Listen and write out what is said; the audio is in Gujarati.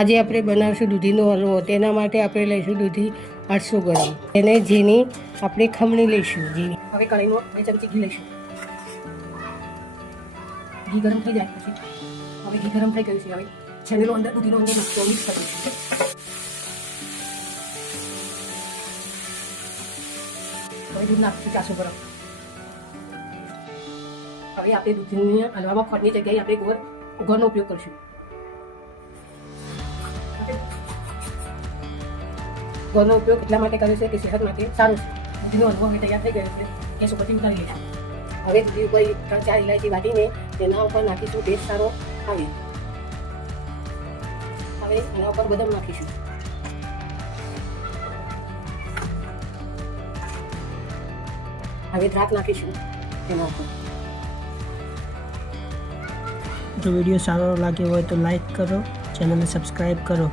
આજે આપણે બનાવશું દૂધીનો હલવો. તેના માટે આપણે લઈશું દૂધી આઠસો ગ્રામ. એને જેની આપણે ખમણી લઈશું. જેની હવે કઢાઈમાં બે ચમચી ઘી લઈશું. ઘી ગરમ થઈ જાય પછી. હવે ઘી ગરમ થઈ ગયું છે. હવે છેલ્લો અંદર દૂધીનો અંદર મિક્સ કરીશું હવે દૂધ નાખીશું ચારસો ગ્રામ હવે આપણે દૂધની હલવામાં ખોટની જગ્યાએ આપણે ગોળ ગોળનો ઉપયોગ કરીશું. ગોળનો ઉપયોગ એટલા માટે કર્યો છે કે સેહત માટે સારું છે. જેનો અનુભવ અમે તૈયાર થઈ ગયો છે. ગેસ ઉપરથી ઉતારી લીધા હવે દૂધી કોઈ ત્રણ ચાર ઇલાયચી વાટીને તેના ઉપર નાખીશું, ટેસ્ટ સારો આવે. હવે એના ઉપર બદામ નાખીશું. હવે દ્રાક નાખીશું તેના ઉપર. જો વીડિયો સારો લાગ્યો હોય તો લાઈક કરો, ચેનલને સબસ્ક્રાઈબ કરો.